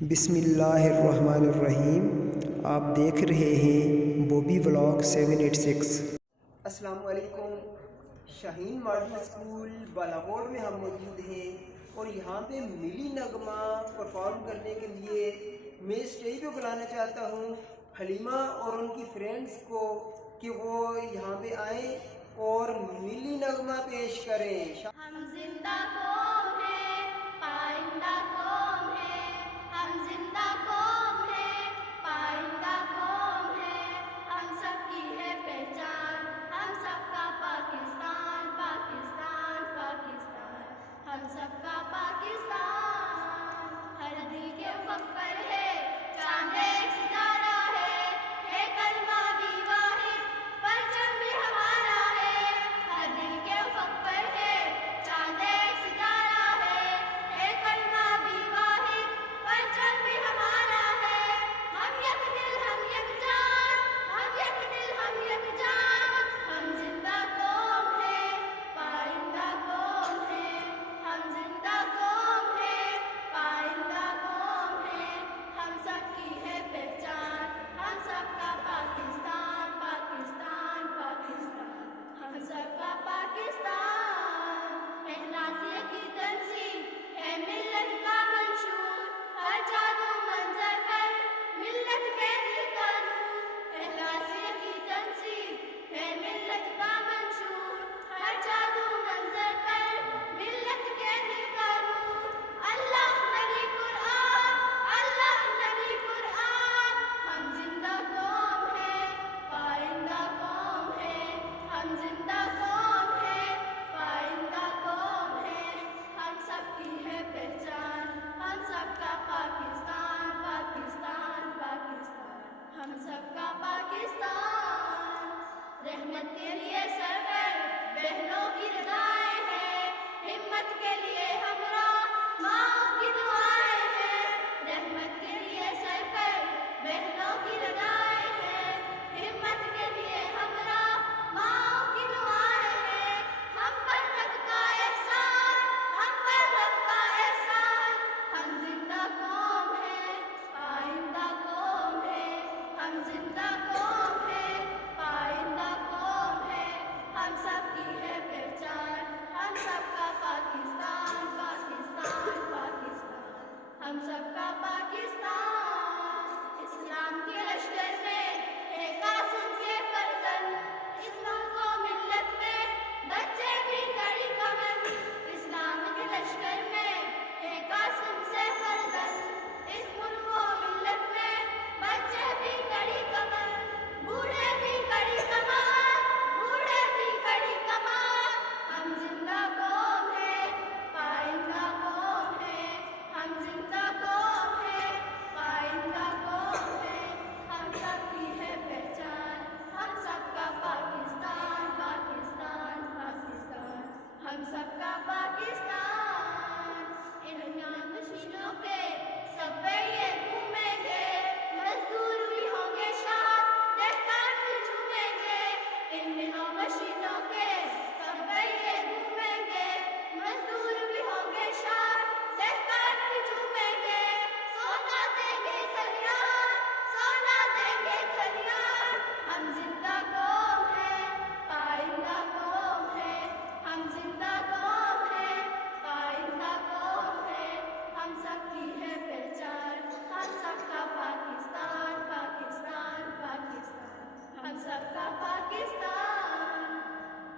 بسم اللہ الرحمن الرحیم۔ آپ دیکھ رہے ہیں بوبی ولاگ 786۔ السلام علیکم۔ شاہین ماڈل اسکول بالاکوٹ میں ہم موجود ہیں اور یہاں پہ ملی نغمہ پرفارم کرنے کے لیے میں اسٹیج پہ بلانا چاہتا ہوں حلیمہ اور ان کی فرینڈز کو کہ وہ یہاں پہ آئیں اور ملی نغمہ پیش کریں۔ ہم زندہ قوم ہیں، پائندہ قوم ہے، ہم زندہ قوم ہے، پائندہ قوم ہے، ہم سب کی ہے پہچان، ہم سب کا پاکستان، پاکستان، پاکستان، ہم سب کا پاکستان، ہر دل کے افق پر ہے چاند ایک ستارہ ہے کلمہ بھی واحد، پرچم بھی ہمارا ہے، ہر دل کے افق پر ہے چاند ایک ستارہ ہے کلمہ بھی واحد، پرچم بھی ہمارا ہے، ہم یک دل ہم یک جان، ہم یک دل ہم یک جان، ہم زندہ قوم ہے، پائندہ قوم ہے، ہم زندہ قوم ہے، پائندہ قوم ہے، ہم سب کی ہے پہچان، ہم سب کا پاکستان، پاکستان، پاکستان، ہم سب کا پاکستان، ہے نازیہ کی تنظیم، ہے ملت کا منشور، ہر جادو منظر پر ملت کے دل کا نور، ہے نازیہ کی تنظیم، ہے ملت کا منشور، ہر جادو منظر پر ملت کے دل کا نور، اللہ نبی قرآن، اللہ نبی قرآن، ہم زندہ قوم ہے، پائندہ قوم ہے، ہم زندہ قوم ہے، پائندہ قوم ہے، ہم سب کی ہے پہچان، ہم سب کا پاکستان، پاکستان، پاکستان، ہم سب کا پاکستان، رحمت کے لیے سر پر بہنوں کی ردائیں ہیں، ہمت کے لیے ہمراہ ماں کی دعائیں ہیں، رحمت کے لیے سر پر بہنوں کی ردائیں ہیں، ہمت کے لیے ہمراہ ماں کی دعائیں ہیں، ہم پر رب کا احسان، ہم پر رب کا احسان، ہم زندہ قوم ہے، پائندہ قوم ہے، ہم زندہ قوم ہے، پائندہ قوم ہے، ہم سب کی ہے پہچان، ہم سب کا پاکستان، پاکستان، پاکستان، ہم سب کا پاکستان، اسلام کے لشکر میں ہے قاسم کے فرزند، اس ملک و ملت میں بچے